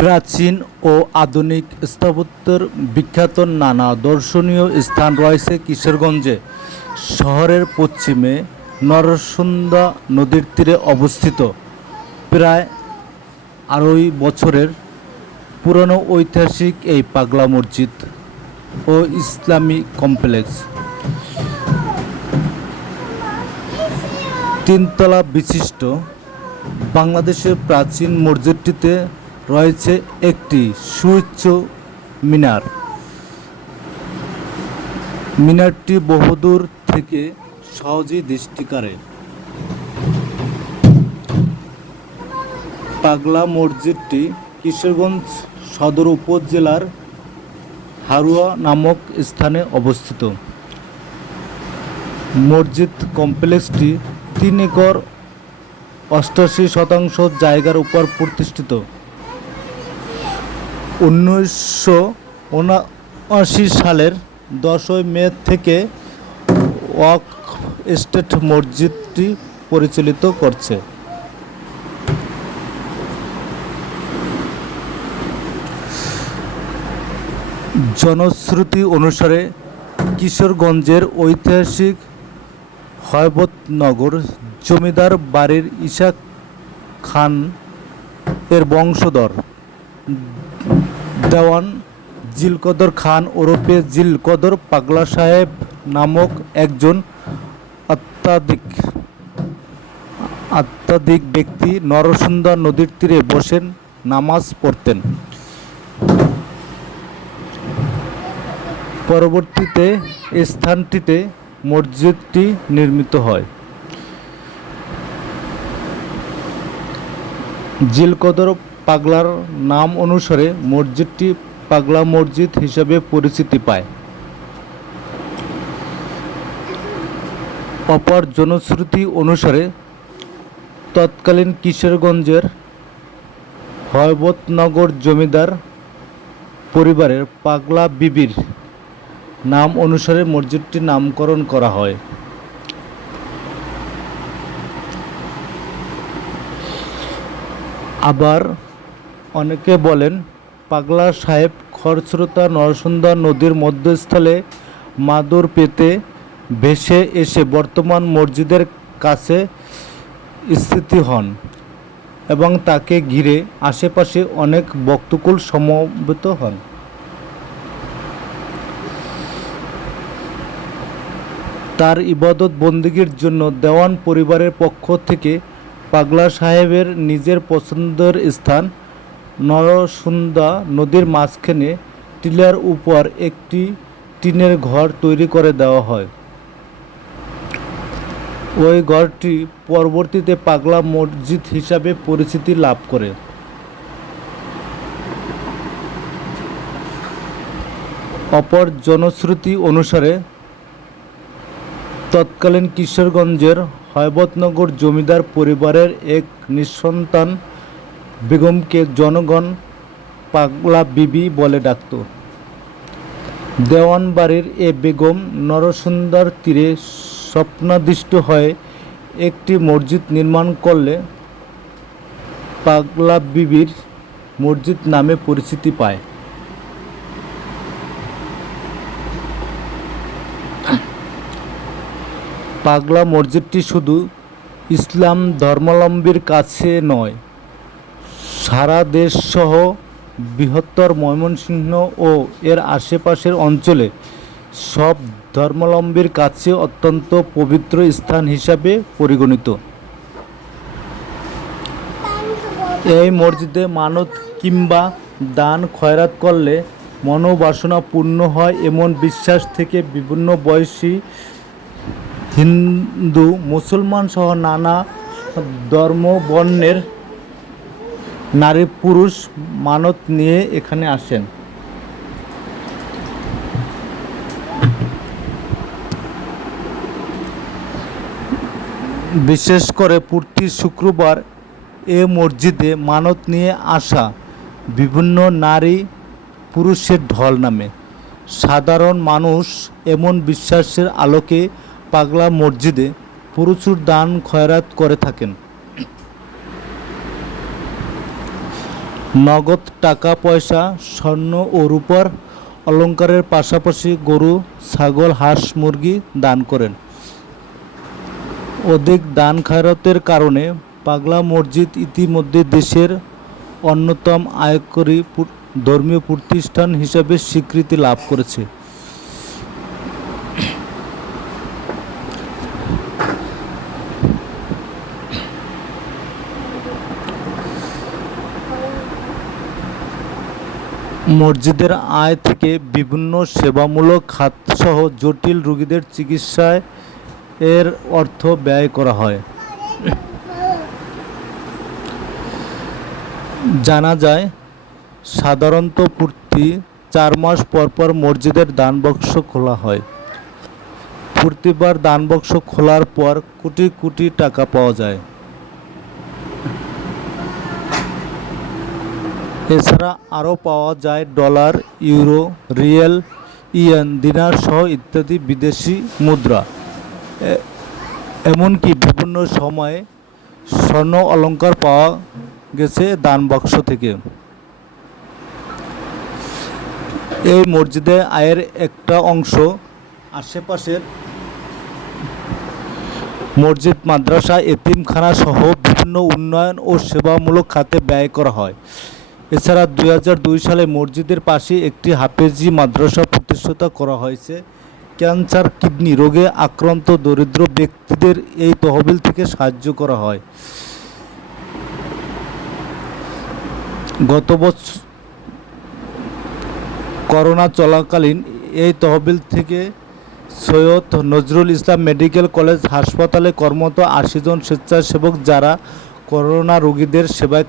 প্রাচীন ও আধুনিক স্থাপত্যের বিখ্যাত নানা দর্শনীয় স্থান রয়েছে কিশোরগঞ্জে। শহরের পশ্চিমে নরসুন্দা নদীর তীরে অবস্থিত। প্রায় আড়াই বছরের পুরনো ঐতিহাসিক এই পাগলা মসজিদ ও ইসলামী কমপ্লেক্স। তিনতলা বিশিষ্ট বাংলাদেশের প্রাচীন মসজিদটিতে রয়েছে একটি সুউচ্চ মিনার। মিনারটি বহুদূর থেকে সহজেই দৃষ্টি কাড়ে পাগলা মসজিদটি কিশোরগঞ্জ সদর উপজেলার হারুয়া নামক স্থানে অবস্থিত। মসজিদ কমপ্লেক্সটি তিন একর অষ্টাশি শতাংশ জায়গার উপর প্রতিষ্ঠিত। উনিশশো উনআশি সালের দশই মে থেকে ওয়াক স্টেট মসজিদটি পরিচালিত করছে। জনশ্রুতি অনুসারে কিশোরগঞ্জের ঐতিহাসিক হয়বতনগর জমিদার বাড়ির ইশাক খান এর বংশধর। দেওয়ান জিলকদর খান ওরফে জিলকদর পাগলা সাহেব নামক একজন অত্যাধিক আত্মাধিক ব্যক্তি নরসুন্দর নদীর তীরে বসেন, নামাজ পড়তেন। পরবর্তীতে স্থানটিতে মসজিদটি নির্মিত হয়। জিলকদর পাগলার নাম অনুসারে মসজিদটি পাগলা মসজিদ হিসাবে পরিচিতি পায়। অপর জনশ্রুতি অনুসারে তৎকালীন কিশোরগঞ্জের হয়বতনগর জমিদার পরিবারের পাগলা বিবির নাম অনুসারে মসজিদটির নামকরণ করা হয়। আবার অনেকে বলেন, পাগলা সাহেব খরস্রোতা নরসুন্দর নদীর মধ্যস্থলে মাদুর পেতে ভেসে এসে বর্তমান মসজিদের কাছে স্থিতি হন এবং তাকে ঘিরে আশেপাশে অনেক বক্তকুল সমবেত হন। তার ইবাদত বন্দিগির জন্য দেওয়ান পরিবারের পক্ষ থেকে পাগলা সাহেবের নিজের পছন্দের স্থান নরসুন্দা নদীর মাঝখানে টিলার উপর একটি টিনের ঘর তৈরি করে দেওয়া হয়। ওই ঘরটি পরবর্তীতে পাগলা মসজিদ হিসাবে পরিচিতি লাভ করে। অপর জনশ্রুতি অনুসারে, তৎকালীন কিশোরগঞ্জের হয়বতনগর জমিদার পরিবারের এক নিঃসন্তান বেগমকে জনগণ পাগলা বিবি বলে ডাকত। দেওয়ানবাড়ির এ বেগম নরসুন্দর তীরে স্বপ্নাদিষ্ট হয়ে একটি মসজিদ নির্মাণ করলে পাগলা বিবির মসজিদ নামে পরিচিতি পায়। পাগলা মসজিদটি শুধু ইসলাম ধর্মাবলম্বীর কাছে নয় সারা দেশসহ বৃহত্তর ময়মনসিংহ ও এর আশেপাশের অঞ্চলে সব ধর্মাবলম্বীর কাছে অত্যন্ত পবিত্র স্থান হিসাবে পরিগণিত। এই মসজিদে মানত কিংবা দান খয়রাত করলে মনোবাসনা পূর্ণ হয় এমন বিশ্বাস থেকে বিভিন্ন বয়সী হিন্দু, মুসলমান সহ নানা ধর্ম বর্ণের নারী, পুরুষ, মানত নিয়ে এখানে আসেন। বিশেষ করে প্রতি শুক্রবার এ মসজিদে মানত নিয়ে আসা বিভিন্ন নারী, পুরুষের ঢল নামে। সাধারণ মানুষ এমন বিশ্বাসের আলোকে পাগলা মসজিদে প্রচুর দান খয়রাত করে থাকেন। নগদ টাকা পয়সা, স্বর্ণ ও রূপার অলঙ্কারের পাশাপাশি গরু, ছাগল, হাঁস, মুরগি দান করেন। অধিক দান খায়রাতের কারণে পাগলা মসজিদ ইতিমধ্যে দেশের অন্যতম আয়করী ধর্মীয় প্রতিষ্ঠান হিসাবে স্বীকৃতি লাভ করেছে। মসজিদের আয় থেকে বিভিন্ন সেবামূলক খাতসহ জটিল রোগীদের চিকিৎসায় এর অর্থ ব্যয় করা হয়। জানা যায়, সাধারণত প্রতি চার মাস পর পর মসজিদের দানবাক্স খোলা হয়। প্রতিবার দানবাক্স খোলার পর কোটি কোটি টাকা পাওয়া যায়। এছাড়া আরও পাওয়া যায় dollar, euro, real, yen, dinar সহ ইত্যাদি বিদেশি মুদ্রা। এমনকি বিভিন্ন সময়ে স্বর্ণ অলংকার পাওয়া গেছে দান বাক্স থেকে। এই মসজিদে আয়ের একটা অংশ আশেপাশের মসজিদ, মাদ্রাসা, এতিমখানা সহ বিভিন্ন উন্নয়ন ও সেবামূলক খাতে ব্যয় করা হয়। এছাড়া দুই হাজার দুই সালে মসজিদের পাশে একটি হাফেজি মাদ্রাসা প্রতিষ্ঠাতা করা হয়েছে। ক্যান্সার, কিডনি রোগে আক্রান্ত দরিদ্র ব্যক্তিদের এই তহবিল থেকে সাহায্য করা হয়। গত বছর করোনা চলাকালীন এই তহবিল থেকে সৈয়দ নজরুল ইসলাম মেডিকেল কলেজ হাসপাতালে কর্মরত আশি জন স্বেচ্ছাসেবক যারা করোনা রোগীদের সেবায়